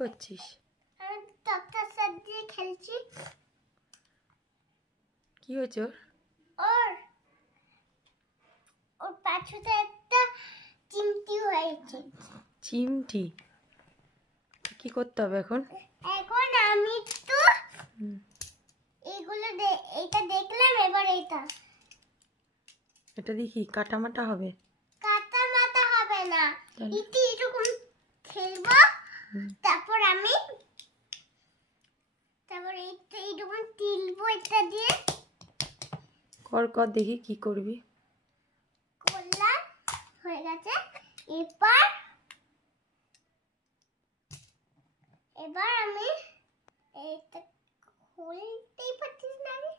করছিস? আমি doctor sir দিয়ে খেলছি। কি হয়েছে ওর? ওর ওর পাছুতে একটা চিমটি হয়েছে। চিমটি? কি করতে হবে এখন? এখন আমি তো এইগুলো এইটা দেখলাম, এবার এটা দেখি কাটা মাটা হবে? কাটা মাথা হবে না, ইতি এরকম খেলবো। তারপর এইরকম তিলবো এটা দিয়ে। কর কর দেখি কি করবি। করলাম, হয়ে গেছে। এবার আমি এটা খুলতেই পারছিস না রে।